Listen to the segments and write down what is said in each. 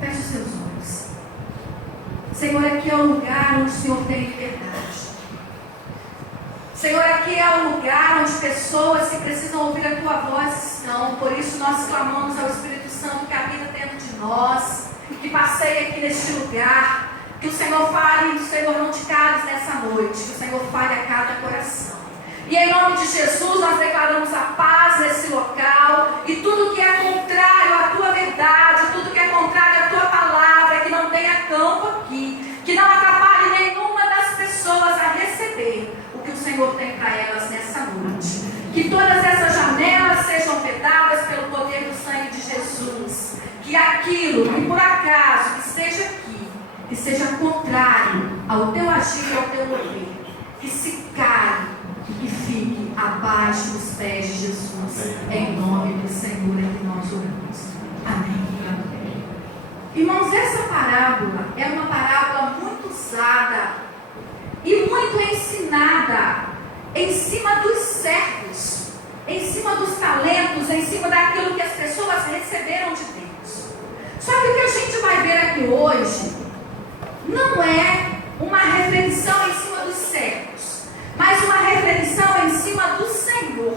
Feche os seus olhos. Senhor, aqui é o lugar onde o Senhor tem liberdade. Senhor, aqui é o lugar onde pessoas que precisam ouvir a Tua voz estão. Por isso nós clamamos ao Espírito Santo que habita dentro de nós, que passeie aqui neste lugar, que o Senhor fale, o Senhor não te cales nessa noite, que o Senhor fale a cada coração. E em nome de Jesus nós declaramos a paz nesse local, e tudo que é contrário à Tua verdade, tudo que é contrário à Tua palavra, que não tenha campo aqui, que não atrapalhe nenhuma das pessoas a receber o que o Senhor tem para elas nessa noite. Que todas essas janelas sejam vedadas pelo poder do sangue de Jesus. Que aquilo que por acaso que esteja aqui, que seja contrário ao Teu agir, ao Teu mover, que se cale e que fique abaixo dos pés de Jesus, em nome do Senhor é que nós oramos. Amém. Irmãos, essa parábola é uma parábola muito usada e muito ensinada em cima dos servos, em cima dos talentos, em cima daquilo que as pessoas receberam de Deus. Só que o que a gente vai ver aqui hoje não é uma reflexão em cima dos servos, mas uma reflexão em cima do Senhor.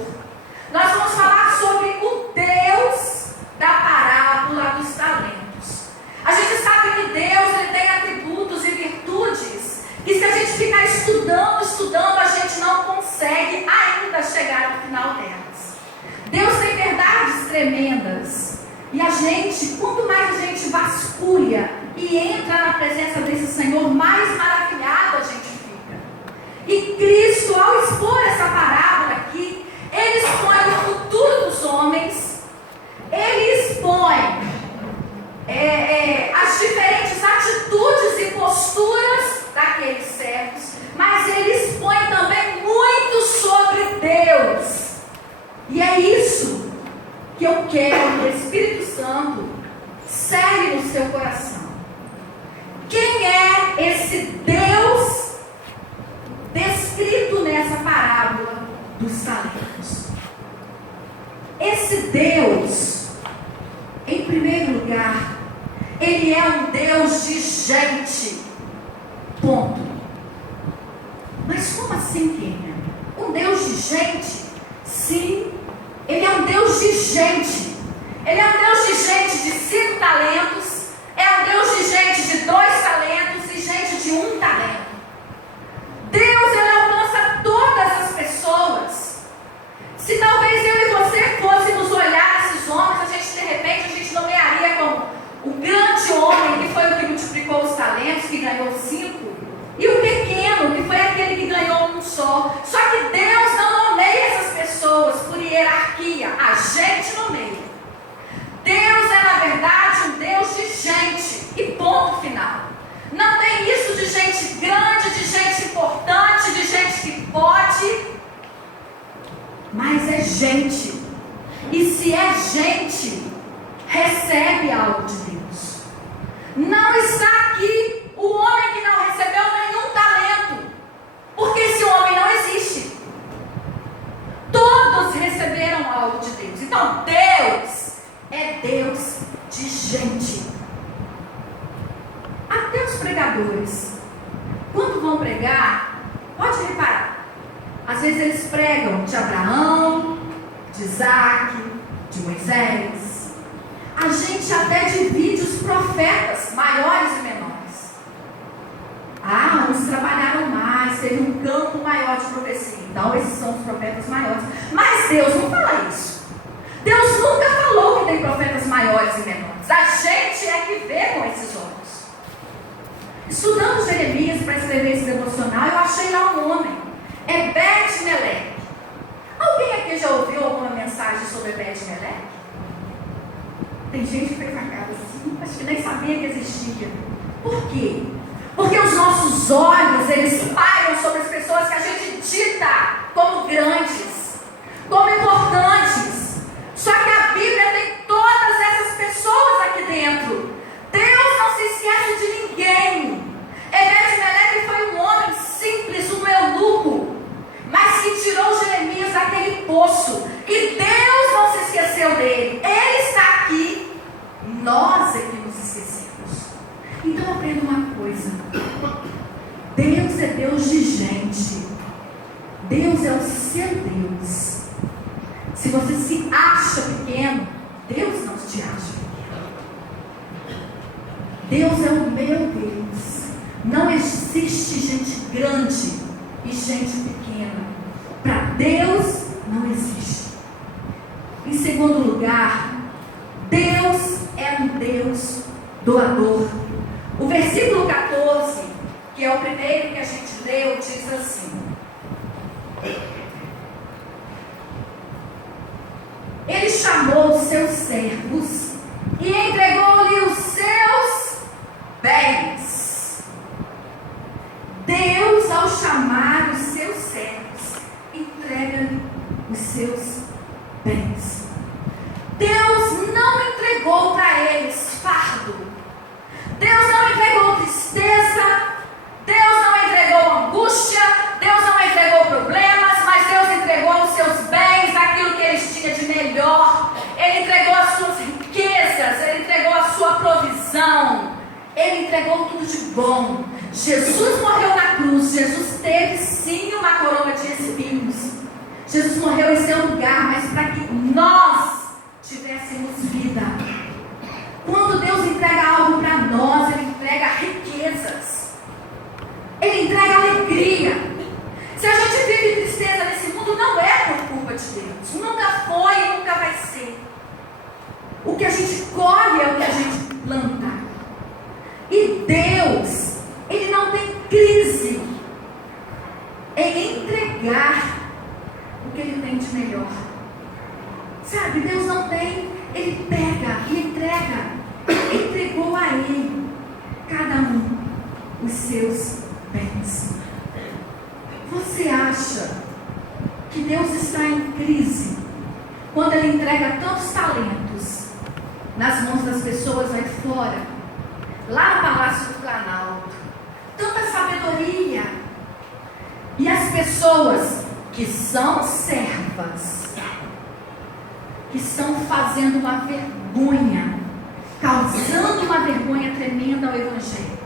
Nós vamos falar sobre o Deus da parábola dos talentos. A gente sabe que Deus ele tem atributos e virtudes que, se a gente ficar estudando, a gente não consegue ainda chegar ao final delas. Deus tem verdades tremendas, e a gente, quanto mais a gente vasculha e entra na presença desse Senhor, mais maravilhado a gente fica. E Cristo, ao expor essa parábola aqui, Ele expõe o futuro dos homens, Ele expõe as diferentes atitudes e posturas daqueles servos, mas Ele expõe também muito sobre Deus. E é isso que eu quero que o Espírito Santo segue no seu coração. Quem é esse Deus descrito nessa parábola dos talentos? Esse Deus, em primeiro lugar, Ele é um Deus de gente. Ponto. Mas como assim, Kênia? Um Deus de gente? Sim, Ele é um Deus de gente. Ele é um Deus de gente de 5 talentos, é um Deus de gente de 2 talentos e gente de 1 talento. Deus, Ele alcança todas as pessoas. Se talvez eu e você fôssemos olhar esses homens, de repente a gente nomearia como o grande homem que foi o que multiplicou os talentos, que ganhou 5, e o pequeno, que foi aquele que ganhou 1 só. Só que Deus não nomeia essas pessoas por hierarquia, a gente nomeia. Deus é, na verdade, um Deus de gente, e ponto final. Não tem isso de gente grande, de gente importante, de gente que pode, mas é gente. E se é gente, recebe algo de Deus. Não está aqui o homem que não recebeu nenhum talento, porque esse homem não existe. Todos receberam algo de Deus. Então Deus é Deus de gente. Até os pregadores, quando vão pregar, pode reparar, às vezes eles pregam de Abraão, de Isaac, de Moisés. A gente até divide os profetas, maiores e menores. Uns trabalharam mais, teve um campo maior de profecia, então esses são os profetas maiores. Mas Deus não fala isso. Deus nunca falou que tem profetas maiores e menores. A gente é que vê com esses olhos. Estudando Jeremias para escrever esse devocional, eu achei lá um homem, Ebed-Meleque. Alguém aqui já ouviu alguma mensagem sobre Ebed-Meleque? Tem gente que fez a cara assim, acho que nem sabia que existia. Por quê? Porque os nossos olhos, eles pairam sobre as pessoas que a gente dita como grandes, como importantes. Só que a Bíblia tem todas essas pessoas aqui dentro. Deus não se esquece de ninguém. Ebed-Meleque foi um homem simples, um eunuco, mas que tirou Jeremias daquele poço. E Deus não se esqueceu dele. Ele está aqui. Nós é que nos esquecemos. Então aprenda uma coisa. Deus é Deus de gente. Deus é o seu Deus. Se você se acha pequeno, Deus não te acha pequeno. Deus é o meu Deus. Não existe gente grande e gente pequena. Para Deus não existe. Em segundo lugar, Deus é um Deus doador. O versículo 14, que é o primeiro que a gente leu, diz assim: Ele chamou os seus servos e entregou-lhe os seus bens. Deus, ao chamar os seus servos, entrega-lhe os seus bens. Deus não entregou para eles fardo. Deus não entregou tristeza. Deus não entregou angústia. Deus não entregou problemas. Mas Deus entregou os seus bens, aquilo que eles tinham de melhor. Ele entregou as suas riquezas. Ele entregou a sua provisão. Ele entregou tudo de bom. Jesus morreu na cruz. Jesus teve sim uma coroa de espinhos. Jesus morreu em seu lugar, mas para que nós tivéssemos vida. Quando Deus entrega algo para nós, Ele entrega riquezas. Ele entrega alegria. Se a gente vive tristeza nesse mundo, não é por culpa de Deus. Nunca foi e nunca vai ser. O que a gente colhe é o que a gente planta. E Deus, Ele não tem crise em entregar o que Ele tem de melhor. Sabe, Deus não tem. Ele pega e entrega. Entregou a Ele, cada um, os seus bens. Você acha que Deus está em crise quando Ele entrega tantos talentos nas mãos das pessoas aí fora, lá no Palácio do Planalto, tanta sabedoria, e as pessoas que são servas, que estão fazendo uma vergonha, causando uma vergonha tremenda ao Evangelho?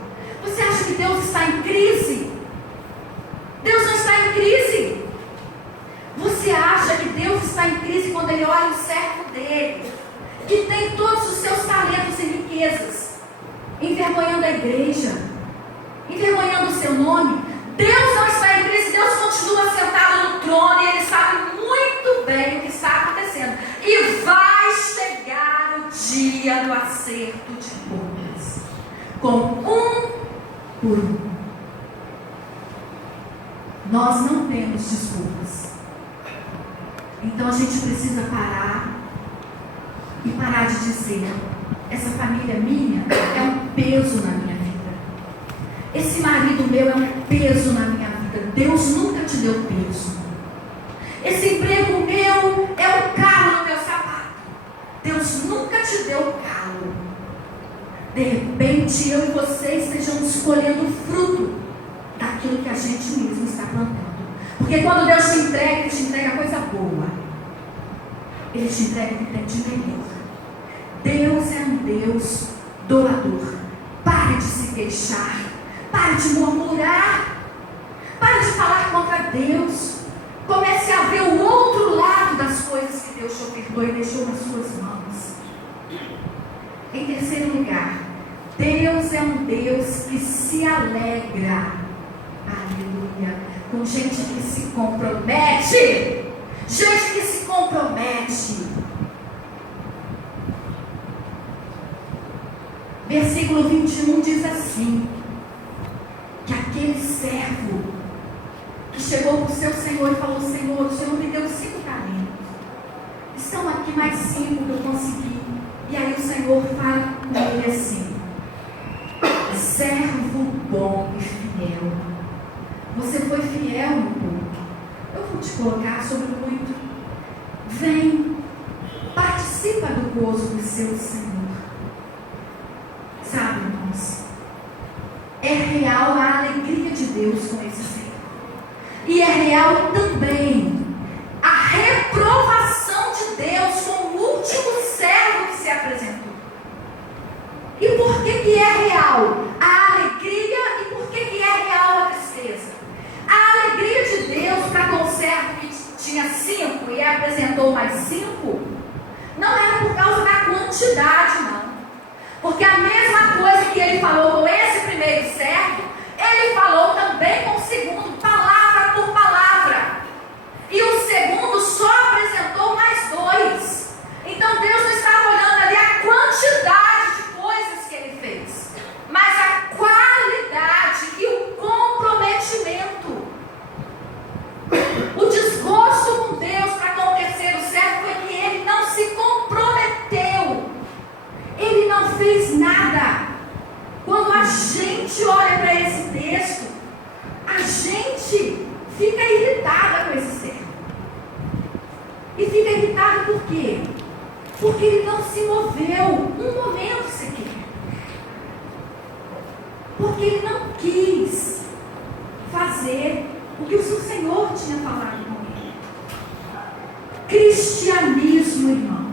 Você acha que Deus está em crise? Deus não está em crise. Você acha que Deus está em crise quando Ele olha o servo dele, que tem todos os seus talentos e riquezas, envergonhando a igreja, envergonhando o seu nome? Deus não está em crise. Deus continua sentado no trono e Ele sabe muito bem o que está acontecendo. E vai chegar o dia do acerto de contas, com um por um. Nós não temos desculpas. Então a gente precisa parar e parar de dizer: essa família minha é um peso na minha vida. Esse marido meu é um peso na minha vida. Deus nunca te deu peso. Esse emprego meu é um calo no meu sapato. Deus nunca te deu calo. De repente eu e você estejamos colhendo o fruto daquilo que a gente mesmo está plantando. Porque quando Deus te entrega, Ele te entrega coisa boa. Ele te entrega o que tem de melhor. Deus é um Deus doador. Pare de se queixar. Pare de murmurar. Pare de falar contra Deus. Comece a ver o outro lado das coisas que Deus te ofertou e deixou nas suas mãos. Em terceiro lugar, Deus é um Deus que se alegra. Aleluia. Com gente que se compromete. Gente que se compromete. Versículo 21 diz assim: que aquele servo que chegou para o seu Senhor e falou: Senhor, o Senhor me deu 5 talentos. Estão aqui mais 5 que eu consegui. E aí o Senhor Senhor fala com ele assim: servo bom e fiel, você foi fiel no pouco, eu vou te colocar sobre muito. Vem, participa do gozo do seu Senhor. Sabe, irmãos, é real a alegria de Deus com esse servo, e é real também a reprovação de Deus com o último servo que se apresentou. E por que é real a alegria e por que é real a tristeza? A alegria de Deus para com o servo que tinha 5 e apresentou mais 5, não era por causa da quantidade, não. Porque a mesma coisa que ele falou com esse primeiro servo, ele falou também com o segundo, palavra por palavra. E o segundo só apresentou mais 2. Então Deus não estava olhando ali a quantidade de coisas que ele fez, mas a qualidade e o comprometimento. O desgosto com Deus para com o terceiro servo foi que ele não se comprometeu. Ele não fez nada. Quando a gente olha para esse texto, a gente fica irritada com esse servo. E fica irritado por quê? Porque ele não se moveu um momento sequer. Porque ele não quis fazer o que o seu Senhor tinha falado com ele. Cristianismo, irmão,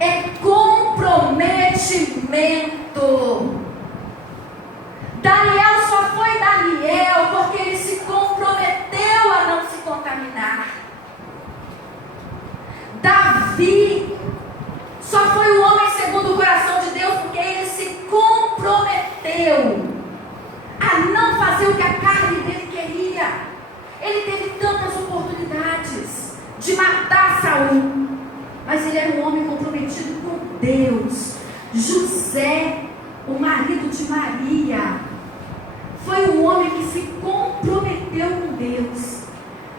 é comprometimento. Daniel só foi Daniel porque ele se comprometeu a não se contaminar. Davi só foi o homem segundo o coração de Deus porque ele se comprometeu a não fazer o que a carne dele queria. Ele teve tantas oportunidades de matar Saul, mas ele era um homem comprometido com Deus. José, o marido de Maria, foi um homem que se comprometeu com Deus.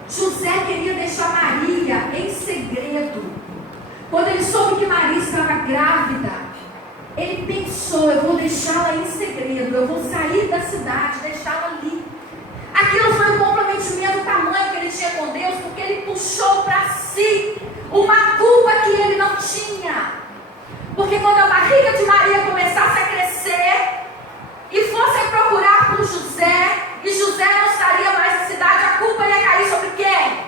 José queria deixar Maria em segredo. Quando ele soube que Maria estava grávida, ele pensou: eu vou deixá-la em segredo, eu vou sair da cidade, deixá-la ali. Aquilo foi um comprometimento tamanho que ele tinha com Deus, porque ele puxou para si uma culpa que ele não tinha. Porque quando a barriga de Maria começasse a crescer e fossem procurar por José, e José não estaria mais na cidade, a culpa ia cair sobre quem?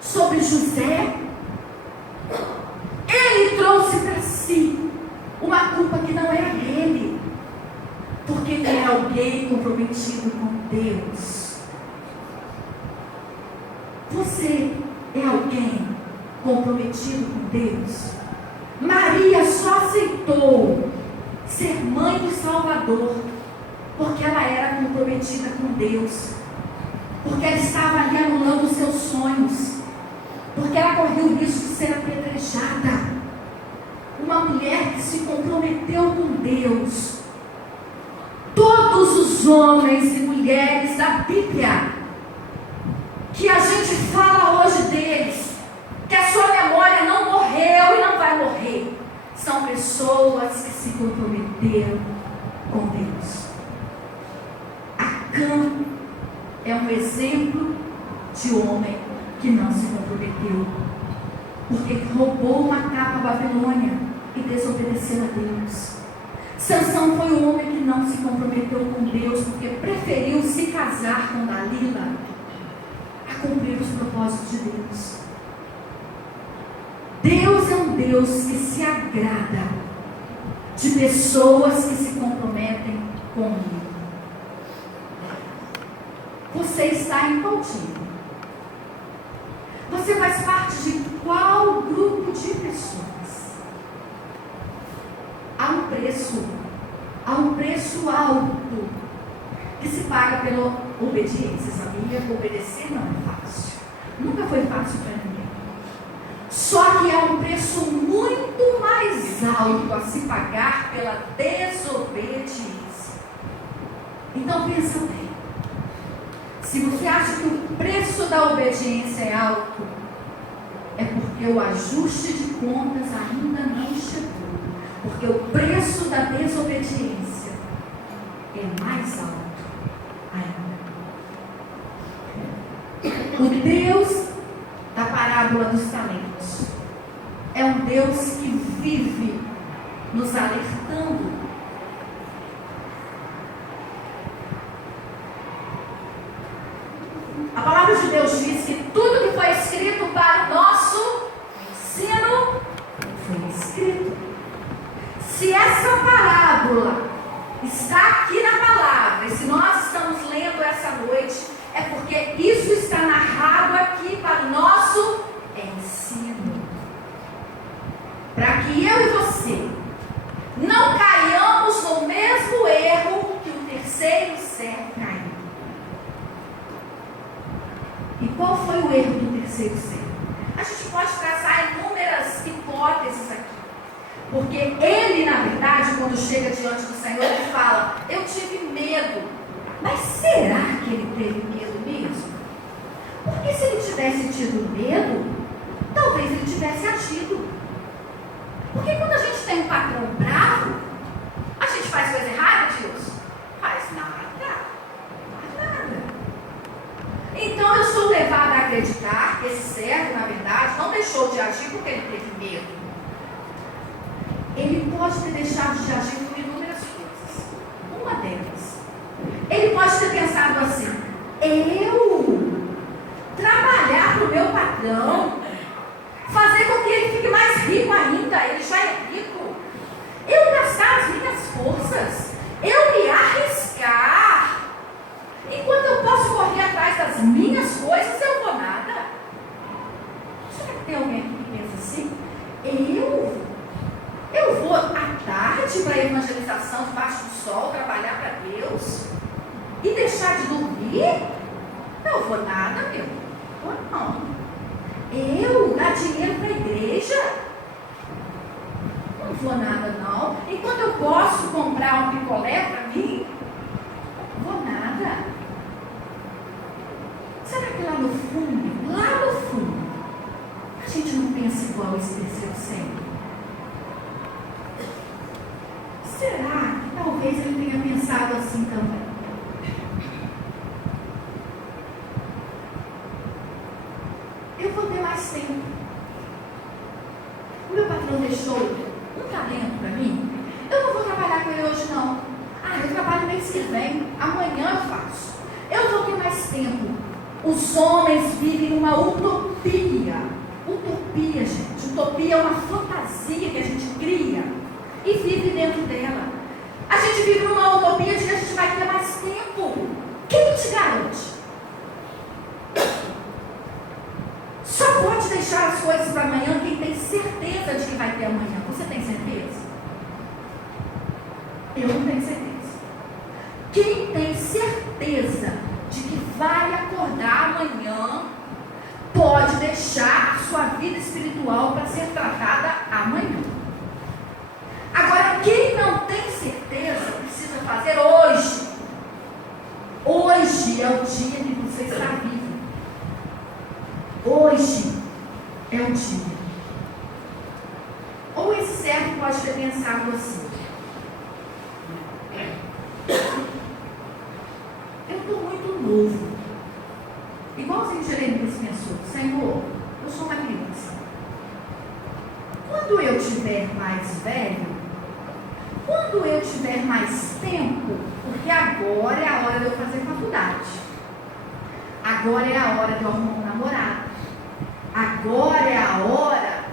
Sobre José. Ele trouxe para si uma culpa que não era dele, porque ele era alguém comprometido com Deus. Você é alguém comprometido com Deus? Maria só aceitou ser mãe do Salvador porque ela era comprometida com Deus, porque ela estava ali anulando os seus sonhos, porque ela correu o risco de ser apedrejada. Uma mulher que se comprometeu com Deus. Todos os homens e mulheres da Bíblia que a gente fala hoje deles, que a sua memória não morreu e não vai morrer, são pessoas que se comprometeram com Deus. Acã é um exemplo de homem que não se comprometeu, porque roubou uma capa à Babilônia e desobedeceu a Deus. Sansão foi um homem que não se comprometeu com Deus, porque preferiu se casar com Dalila a cumprir os propósitos de Deus. Deus é um Deus que se agrada de pessoas que se comprometem com Ele. Você está em qual time? Você faz parte de qual grupo de pessoas? Há um preço alto que se paga pela obediência, sabia? Obedecer não é fácil. Nunca foi fácil para ninguém. Só que há um preço muito mais alto a se pagar pela desobediência. Então pensa bem. Se você acha que o preço da obediência é alto, é porque o ajuste de contas ainda não chegou. Porque Porque o preço da desobediência é mais alto ainda. O Deus da parábola dos talentos é um Deus que vive nos alertando. A palavra de Deus diz que tudo que foi escrito para o nosso ensino foi escrito. Se essa parábola está aqui na palavra, e se nós estamos lendo essa noite, é porque isso está narrado aqui para o nosso ensino. Para que eu e você não caiamos no mesmo erro que o terceiro servo caiu. E qual foi o erro do terceiro servo? A gente pode traçar inúmeras hipóteses aqui. Porque ele, na verdade, quando chega diante do Senhor, ele fala: eu tive medo. Mas será que ele teve medo mesmo? Porque se ele tivesse tido medo, talvez ele tivesse agido. Porque quando a gente tem um patrão bravo, a gente faz coisa errada, Deus? Faz nada. Então eu sou levada a acreditar que esse servo, na verdade, não deixou de agir porque ele teve medo. Ele pode ter deixado de agir por inúmeras coisas. Uma delas, ele pode ter pensado assim: eu trabalhar para o meu patrão, fazer com que ele fique mais rico ainda, ele já é rico, eu gastar as minhas forças, eu me arriscar, enquanto eu posso correr atrás das minhas coisas, eu vou nada. Será que tem alguém aqui que pensa assim? Eu vou à tarde para a evangelização debaixo do sol, trabalhar para Deus e deixar de dormir? Não vou nada, meu. Vou não. Eu dar dinheiro para a igreja? Não vou nada, não. Enquanto eu posso comprar um picolé para mim? Não vou nada. Será que lá no fundo, a gente não pensa igual esse terceiro servo? Será que talvez ele tenha pensado assim também? Eu vou ter mais tempo. O meu patrão deixou um talento para mim. Eu não vou trabalhar com ele hoje, não. Eu trabalho mês que vem. Amanhã eu faço. Eu vou ter mais tempo. Os homens vivem uma utopia. Utopia, gente. Utopia é uma fantasia que a gente cria e vive dentro dela. A gente vive numa utopia de que a gente vai ter mais tempo. Quem te garante? Só pode deixar as coisas para amanhã quem tem certeza de que vai ter amanhã. Você tem certeza? Eu não tenho certeza. Quem tem certeza de que vai acordar amanhã, pode deixar a sua vida espiritual para ser tratada amanhã. Agora, quem não tem certeza, precisa fazer hoje. Hoje é o dia que você está vivo. Hoje é o dia. Ou esse servo pode ter pensado assim: eu estou muito novo. Igualzinho Jeremias pensou: Senhor, eu sou uma criança. Quando eu tiver mais velho, quando eu tiver mais tempo, porque agora é a hora de eu fazer faculdade, agora é a hora de eu arrumar um namorado, agora é a hora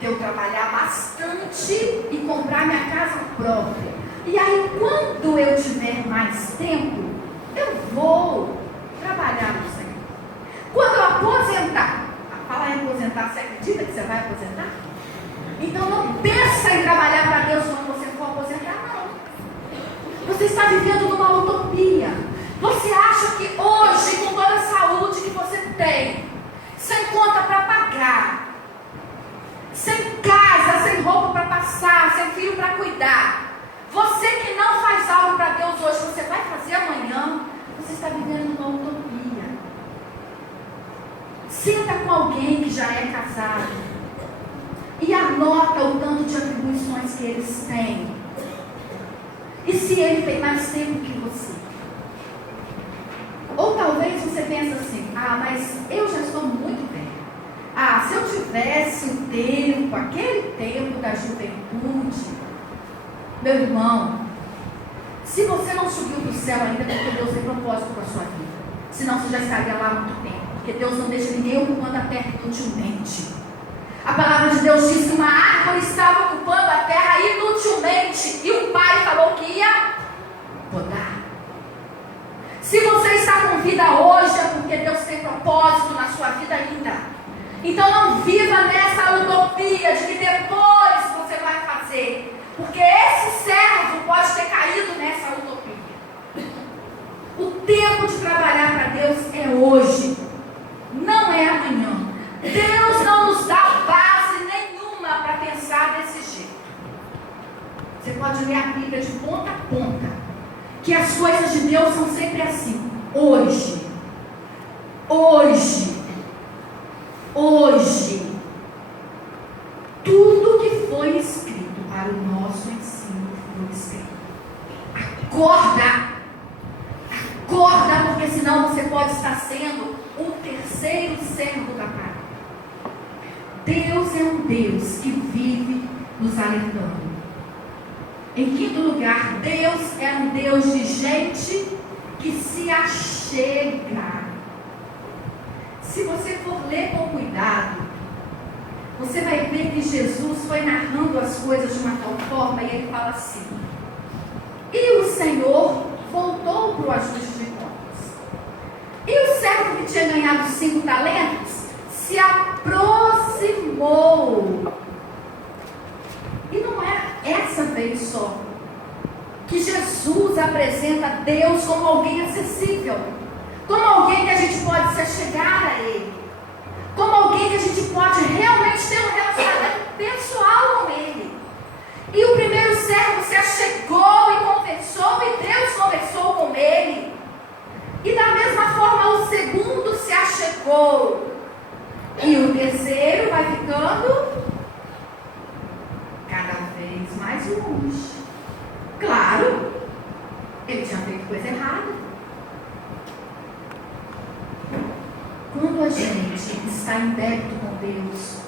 de eu trabalhar bastante e comprar minha casa própria. E aí, quando eu tiver mais tempo, eu vou trabalhar no Senhor. Quando eu aposentar, fala em aposentar, você acredita que você vai aposentar? Então não pensa em trabalhar para Deus quando você for aposentar, não. Você está vivendo numa utopia. Você acha que hoje, com toda a saúde que você tem, sem conta para pagar, sem casa, sem roupa para passar, sem filho para cuidar, você que não faz algo para Deus hoje, você vai fazer amanhã? Você está vivendo numa utopia. Senta com alguém que já é casado e anota o tanto de atribuições que que eles têm? E se ele tem mais tempo que você? Ou talvez você pense assim: mas eu já estou muito velho. Se eu tivesse o tempo, aquele tempo da juventude. Meu irmão, se você não subiu para o céu ainda, é porque Deus tem propósito com a sua vida. Senão você já estaria lá há muito tempo. Porque Deus não deixa ninguém ocupando a terra inutilmente. A palavra de Deus diz que uma árvore estava ocupando a terra inutilmente. E o pai falou que ia podar. Se você está com vida hoje, é porque Deus tem propósito na sua vida ainda. Então não viva nessa utopia de que depois você vai fazer. Porque esse servo pode ter caído nessa utopia. O tempo de trabalhar para Deus é hoje, não é amanhã. Deus não nos dá base nenhuma para pensar desse jeito. Você pode ler a Bíblia de ponta a ponta, que as coisas de Deus são sempre assim. Hoje. Tudo que foi escrito para o nosso ensino foi escrito. Acorda, porque senão você pode estar sendo o terceiro servo da carne. Deus é um Deus que vive nos alertando. Em quinto lugar, Deus é um Deus de gente que se achega. Se você for ler com cuidado, você vai ver que Jesus foi narrando as coisas de uma tal forma e ele fala assim: e o Senhor voltou para o ajuste de contas. E o servo que tinha ganhado 5 talentos se aproximou. E não é essa vez só que Jesus apresenta Deus como alguém acessível, como alguém que a gente pode se achegar a Ele, como alguém que a gente pode realmente ter um relacionamento pessoal com Ele. E o primeiro servo se achegou e conversou, e Deus conversou com ele. E da mesma forma o segundo se achegou. E o terceiro vai ficando cada vez mais longe. Claro, ele tinha feito coisa errada. Quando a gente está em débito com Deus,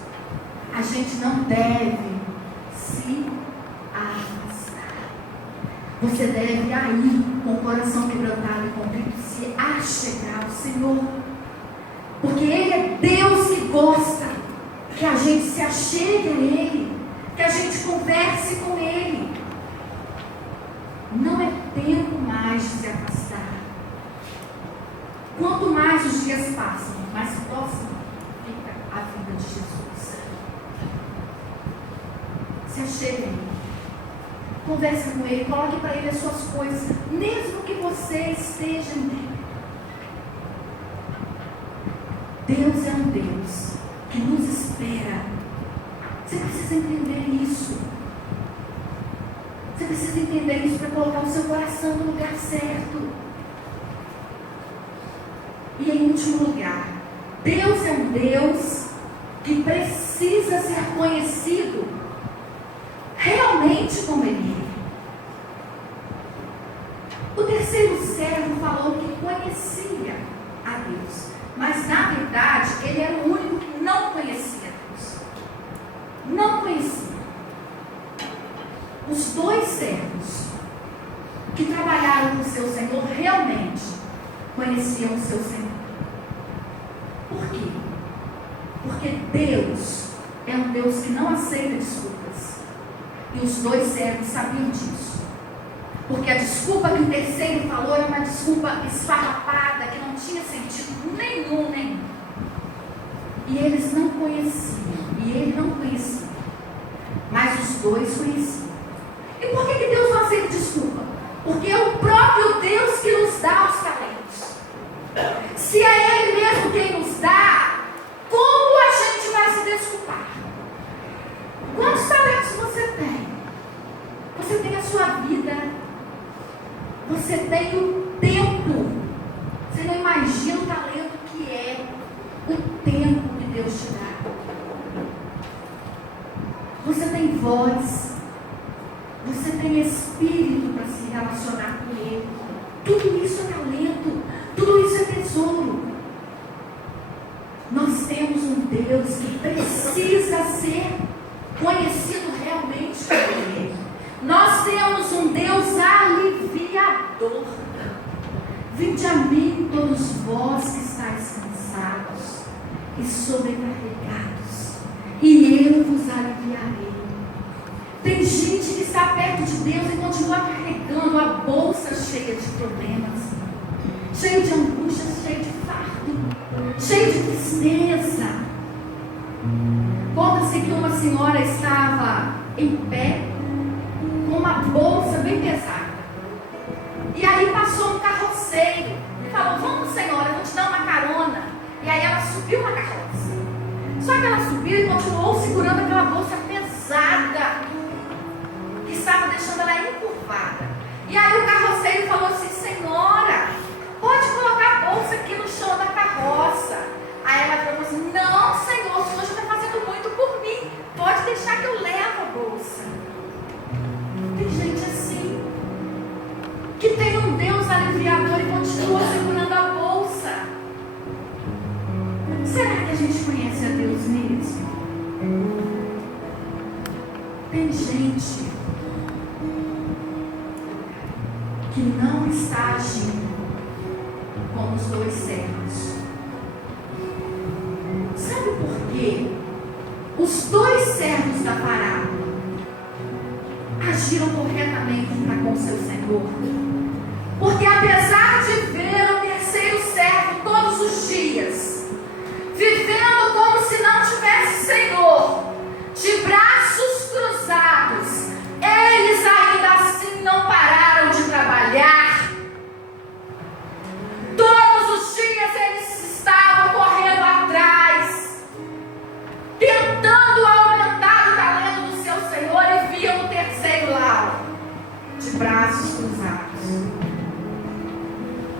a gente não deve se afastar. Você deve aí, com o coração quebrantado e contrito, se achegar ao Senhor. Porque Ele é Deus que gosta que a gente se achegue a Ele, que a gente converse com Ele. Não é tempo mais de se afastar. Quanto mais os dias passam, mais próxima fica a vida de Jesus. Se achegue a Ele. Converse com Ele, coloque para Ele as suas coisas, mesmo que você esteja em débito. Deus é um Deus que nos espera. Você precisa entender isso. Você precisa entender isso para colocar o seu coração no lugar certo. E em último lugar, Deus é um Deus que precisa ser conhecido realmente como Ele é. O terceiro servo falou que conhecia a Deus, mas na verdade ele era o único que não conhecia Deus. Não conhecia. Os dois servos que trabalharam com o seu Senhor realmente conheciam o seu Senhor. Por quê? Porque Deus é um Deus que não aceita desculpas. E os dois servos sabiam disso. Porque a desculpa que o terceiro falou era uma desculpa esfarrapada, que não tinha sentido nenhum. E eles não conheciam. E ele não conhecia. Mas os dois conheciam. E por que Deus não aceita desculpa? Porque é o próprio Deus que nos dá os talentos. Se é Ele mesmo quem nos dá, como a gente vai se desculpar? Quantos talentos você tem? Você tem a sua vida. Você tem o tempo. Você não imagina o talento que é o tempo que Deus te dá. Você tem voz. tem espírito para se relacionar com Ele. Tudo isso é talento, tudo isso é tesouro. Nós temos um Deus que precisa ser conhecido realmente por Ele. Nós temos um Deus aliviador. Vinde a mim todos vós que estáis cansados e sobrecarregados, e eu vos aliviarei. Tem gente que está perto de Deus e continua carregando a bolsa cheia de problemas, cheia de angústia, cheia de fardo, cheia de tristeza. Conta-se que uma senhora estava em pé com uma bolsa bem pesada. E aí passou um carroceiro e falou: vamos, senhora, eu vou te dar uma carona. E aí ela subiu na carroça. Só que ela subiu e continuou segurando aquela bolsa pesada que estava deixando ela encurvada. E aí o carroceiro falou assim: senhora, pode colocar a bolsa aqui no chão da carroça. Aí ela falou assim: não, senhor, o senhor já está fazendo muito por mim, pode deixar que eu levo a bolsa. Tem gente assim, que tem um Deus aliviador e continua segurando a bolsa. Será que a gente conhece a Deus mesmo? Tem gente que não está agindo como os dois servos. Sabe por quê? Os dois servos da parábola agiram corretamente para com seu Senhor. Porque apesar de ver o terceiro servo todos os dias, vivendo como se não tivesse Senhor, de braços cruzados, eles ainda assim não pararam de trabalhar. Todos os dias eles estavam correndo atrás, tentando aumentar o talento do seu Senhor, e viam o terceiro lá, de braços cruzados.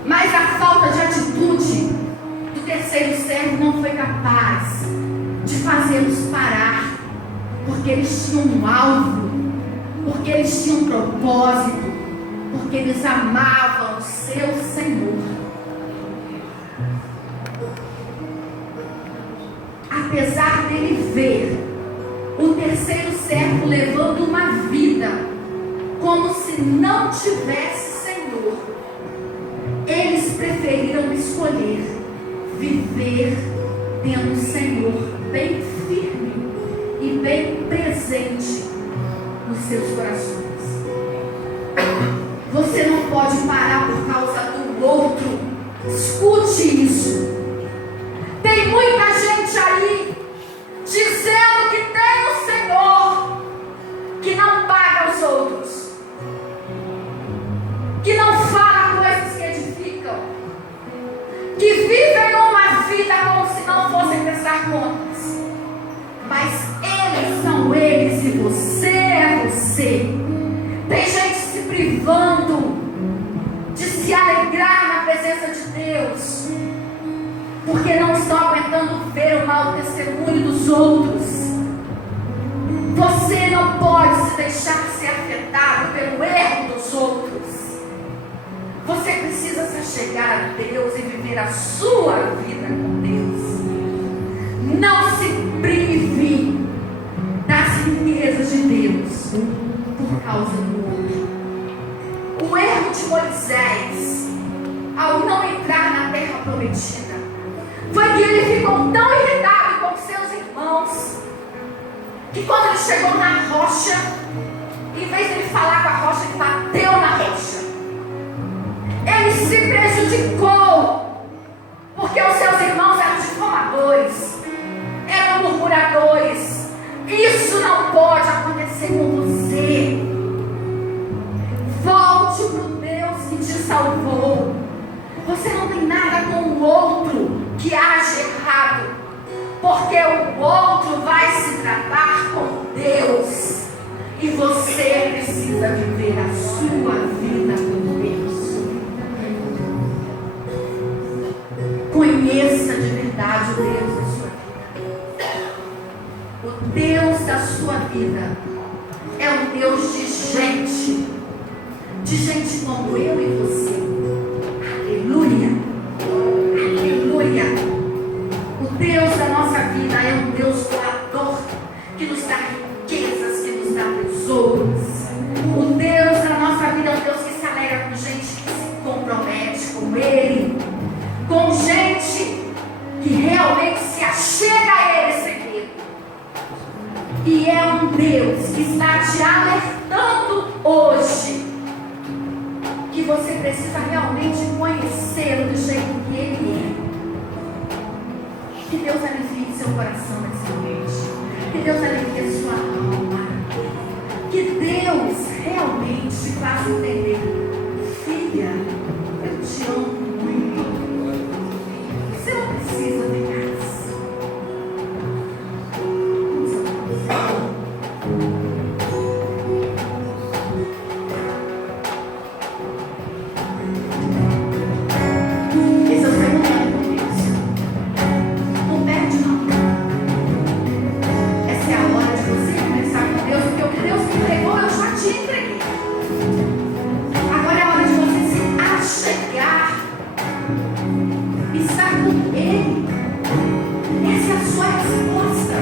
Mas a falta de atitude do terceiro servo não foi capaz de fazê-los parar, porque eles tinham um alvo, porque eles tinham um propósito, porque eles amavam o seu Senhor. Apesar dele ver o terceiro servo levando uma vida como se não tivesse Senhor, eles preferiram escolher viver tendo o Senhor bem firme e bem presente nos seus corações. Você não pode parar por causa do outro. Escute isso. Tem muita gente aí dizendo que tem o Senhor, que não paga os outros, que não fala coisas que edificam, que vivem uma vida como se não fossem prestar contas. Mas eles são eles e você é você. Tem gente se privando de se alegrar na presença de Deus, porque não estão aguentando ver o mau testemunho dos outros. Você não pode se deixar ser afetado pelo erro dos outros. Você precisa se chegar a Deus e viver a sua vida com Deus. Não se prive das riquezas de Deus por causa do outro. O erro de Moisés, ao não entrar na terra prometida, foi que ele ficou tão irritado com seus irmãos, que quando ele chegou na rocha, em vez de ele falar com a rocha, ele bateu na rocha. Ele se prejudicou, porque os seus irmãos eram difamadores, eram murmuradores. Isso não pode acontecer com você. Volte para o Deus que te salvou. Você não tem nada com o outro que age errado, porque o outro vai se tratar com Deus, e você precisa viver a sua vida com Deus. Conheça de verdade o Deus da sua vida. O Deus da sua vida é um Deus de gente. de gente como eu e você. Aleluia! Aleluia! O Deus da nossa vida é um Deus doador, que nos dá riquezas, que nos dá tesouros. O Deus da nossa vida é um Deus que se alegra com gente que se compromete com Ele, com gente que realmente se achega a Ele sem medo. E é um Deus que está te alertando hoje que você precisa realmente conhecê-lo do jeito que Ele é. Que Deus alivie seu coração nessa noite. Que Deus alivie sua alma. Que Deus realmente te faça entender: filha, eu te amo muito. Você não precisa de casa. Esse é o segundo compromisso. Não perde não. Essa é a hora de você conversar com Deus, porque o que Deus me entregou, eu já te entreguei. Agora é a hora de você se achegar e estar com Ele. Essa é a sua resposta.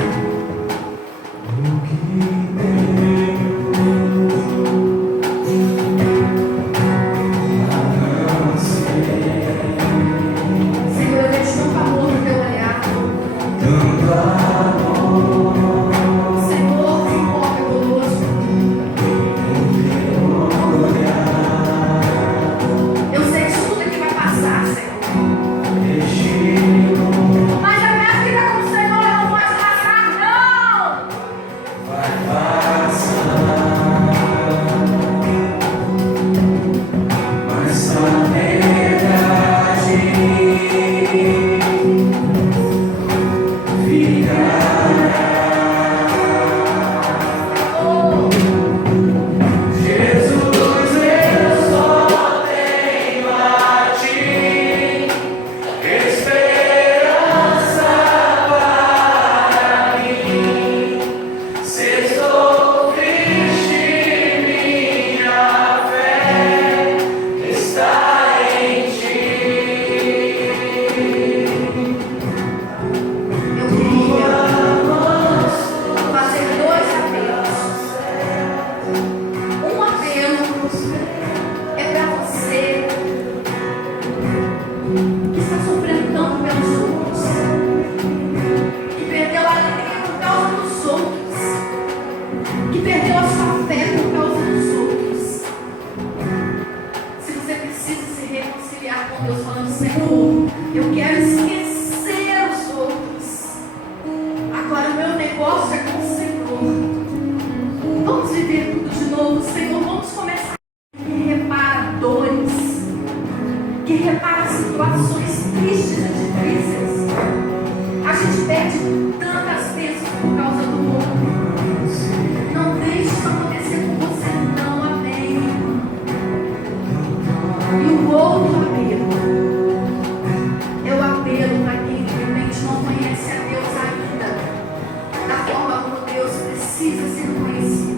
Senhor, eu vejo tanto amor no teu olhar. Senhor, se envolve conosco. Eu sei que tudo aqui vai passar, Senhor. Mas a minha vida com o Senhor não pode passar, não. Oh, eu queria fazer dois apelos. Um apelo é para você que está sofrendo tanto pelos outros, que perdeu a alegria por causa dos outros, que perdeu a sua fé por causa dos outros. Se você precisa se reconciliar com Deus, falando: Senhor, eu quero esquecer os outros, agora o meu negócio é com o Senhor. Vamos viver tudo de novo, Senhor. Vamos começar que repara dores, que repara situações tristes e difíceis. A gente perde tantas vezes por causa do outro. Não deixe isso acontecer com você, não, amém. E o outro apelo é o apelo para quem de repente não conhece a Deus ainda, da forma como Deus precisa ser conhecido.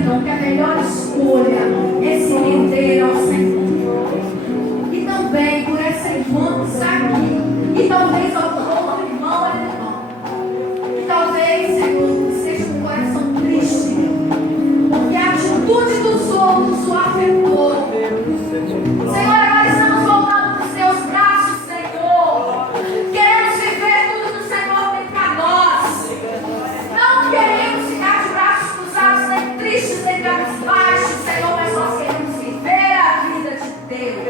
entendam que a melhor escolha é se render ao Senhor. E também por essa irmã que está aqui, e talvez algum outro irmão ou irmã, que talvez, Senhor, esteja com o coração triste, porque a atitude dos outros o afetou. Senhor, agora estamos voltando para os teus braços, Senhor. Queremos viver tudo que o Senhor tem para nós. Não queremos ficar de braços cruzados, nem tristes, nem cabisbaixos, Senhor, mas nós queremos viver a vida de Deus.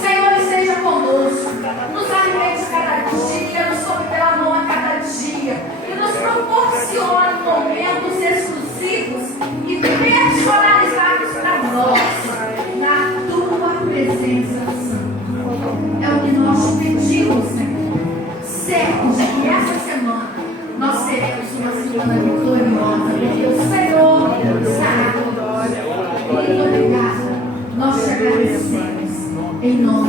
Senhor, esteja conosco. Nos alimente a cada dia, nos tome pela mão a cada dia. E nos proporcione momentos exclusivos e personalizados para nós, na tua presença santa. É o que nós te pedimos, Senhor. Certos de que essa semana nós teremos uma semana vitoriosa, porque o Senhor estará conosco. Muito obrigada. Nós te agradecemos. Em nome